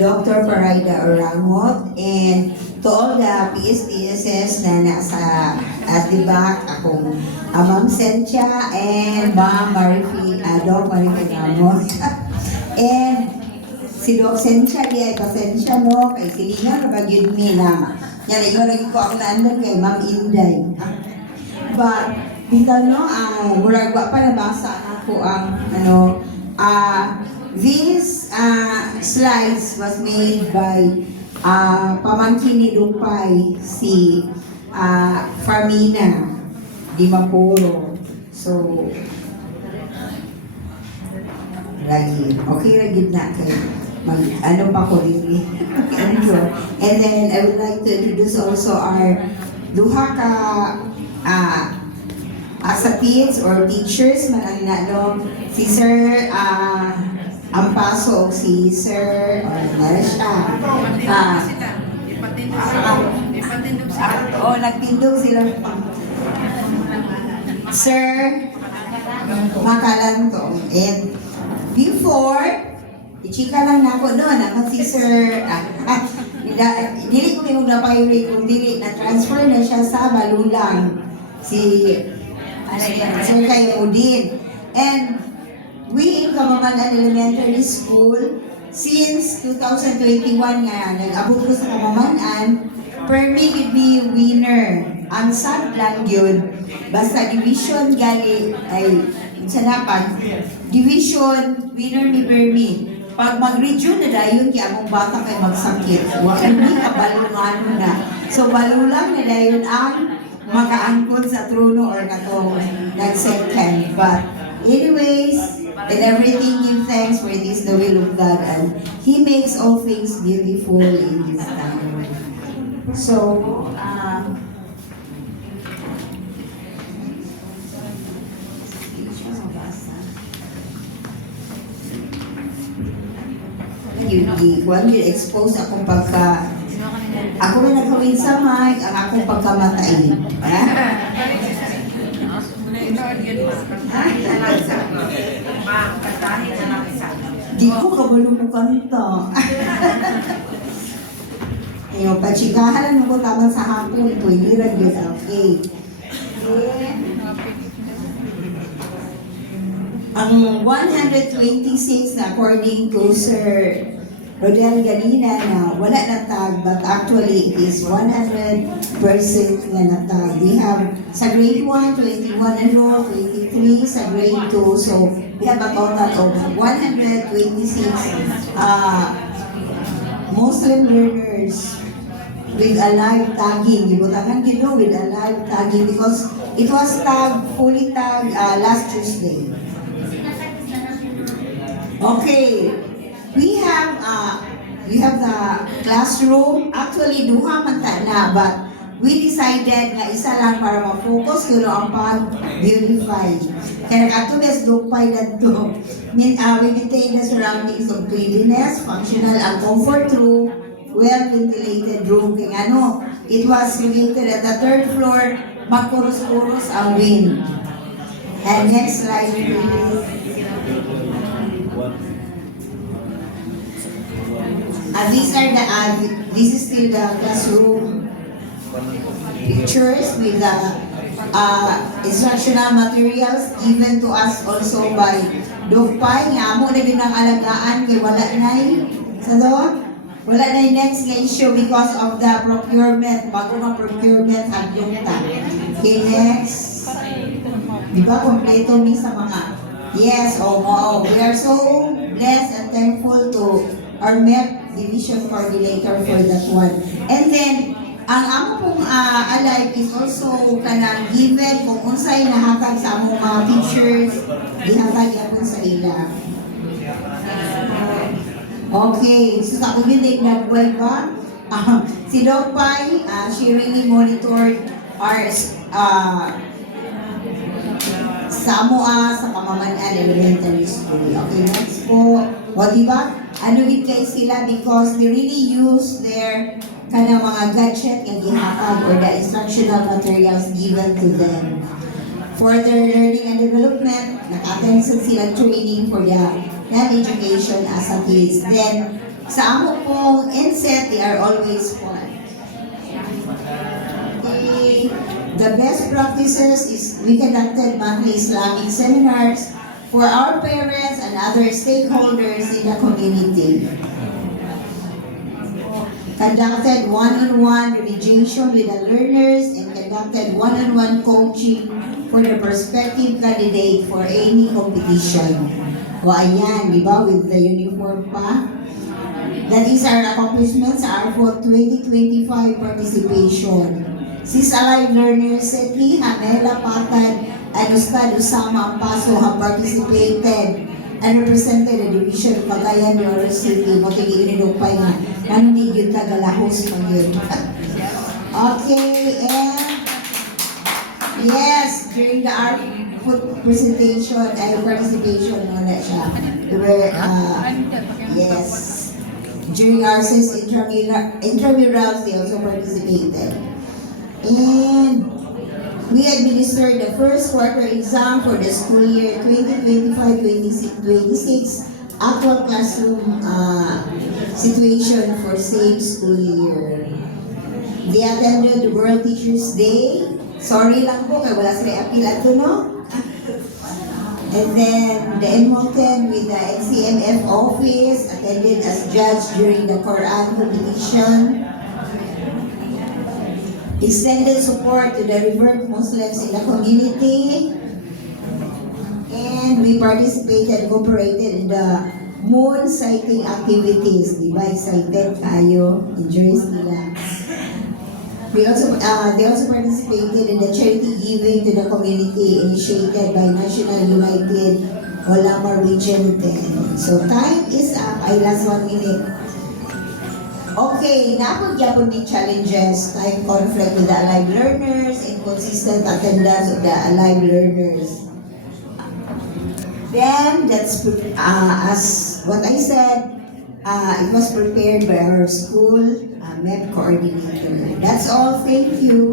Dr. Paraida Orangot, and to all the PSTSS na nasa at the back, akong Ma'am Sentia and Ma'am Marifi, Doc Marifi Ramos. And si Doc Sentia, di ay pasensya no, kay Silina, nabagyod mi na. Yan, ikaw lagi ko ako naandun kay Ma'am Inday. But, dito no, muragwa pa nabasa ako ang, this slides was made by pamangkin ni Dupay, si Farmina Dimapuro. So, lagi. Okay, lagi na kayo. Ano pa ko rin. And then, I would like to introduce also our duha ka asatids or teachers, man ang si Sir Ampaso, si Sir, meron siya. Nagtindog sila. Sir Makalanto. And before, ichika lang na ako doon, ako si Sir, dili ko yung napayuri kung dili, na-transfer na siya sa Balulang. Si Sir Kayamudin. And we in Kamamanan Elementary School, since 2021 nga, nag-abot ko sa Kamamanan, permitted me winner. Ang sad lang yun, basta division gali, ay, sanapan, division, winner ni permit. Pag mag-region na dayon, kaya among bata kay magsakit. Hindi ka balungan na. So, balulang na dayon ang makaangkot sa trono or katong nag-second. But anyways, in everything give thanks for it is the will of God, and He makes all things beautiful in His time. So, you expose akong pagka ako may nagawin sa mic, ang akong pagkamatay. Di ko kabalo mo kanta. Ayun, pachikahan mo ko tamang sa hapon. Pwede rin yun. Okay. Ang 126 na according to Sir Rodel Galina na wala na tag, but actually it is 100% na natag. We have sa grade 1, 21 enrolled, 23 sa grade 2, so we have a total of 126 Muslim learners with a live tagging. Ibutangan gino with a live tagging because it was tagged, fully tagged last Tuesday. Okay. We have the classroom. Actually, duha man ta na, but we decided nga isa lang para ma-focus kuno ang pag-beautify. Kaya nakatubes dupay na to. We maintain the surroundings of cleanliness, functional and comfort room, well-ventilated room. Kaya it was related at the third floor, magkuros-kuros ang wind. And next slide, please. This is still the classroom pictures with the instructional materials given to us also by Dovpay. Nga mo na din ang alagaan kay wala na next na issue because of the procurement, bago ng procurement hagyunta. Okay, next. Di ba kompleto mi sa mga yes, we are so blessed and thankful to our MEP Division Coordinator for that one. And then, ang amo pong alive is also kanang given kung unsay nahatag sa among mga teachers, gihatag yapon sa ila. Okay, so sa kumilig nagway ba? Si Doc Pai, she really monitored our Samoa sa Kamamanan Elementary School. Okay, next po. O diba? Ano din kayo sila because they really use their kanang mga gadget and gihatag or the instructional materials given to them. For their learning and development, naka-attend sila training for their education as a kids. Then, Sa amo pong inset, they are always fun. Okay. The best practices is we conducted monthly Islamic seminars for our parents and other stakeholders in the community. Conducted one-on-one remediation with the learners and conducted one-on-one coaching for the prospective candidate for any competition. O ayan, di ba, with the uniform pa? That is our accomplishments are for 2025 participation. Sis Alive Learners, Setli, Hamela Patad, and Ustad Usama Ampaso have participated and represented the Division of Cagayan de Oro City. Makikinig pa nga, nandi yun tagalahos mo yun. Okay, and yes, during the art presentation and participation, wala siya. We were, yes. During our SIS intramurals, they also participated. And we administered the first quarter exam for the school year 2025-26 actual classroom situation for same school year. They attended the World Teachers Day. Sorry lang po, kaya wala sila appeal ato, no? And then the Edmonton with the NCMF office attended as judge during the Quran competition. Extended support to the revert Muslims in the community. And we participated and cooperated in the moon sighting activities. Di ba? Excited tayo. Enjoys nila. They also participated in the charity giving to the community initiated by National United Olamar Region 10. So time is up. Ay last 1 minute. Okay, napag-yapon ni challenges, time conflict with the Alive learners, inconsistent attendance of the Alive learners. Then, that's as what I said, it was prepared by our school MEP coordinator. That's all. Thank you.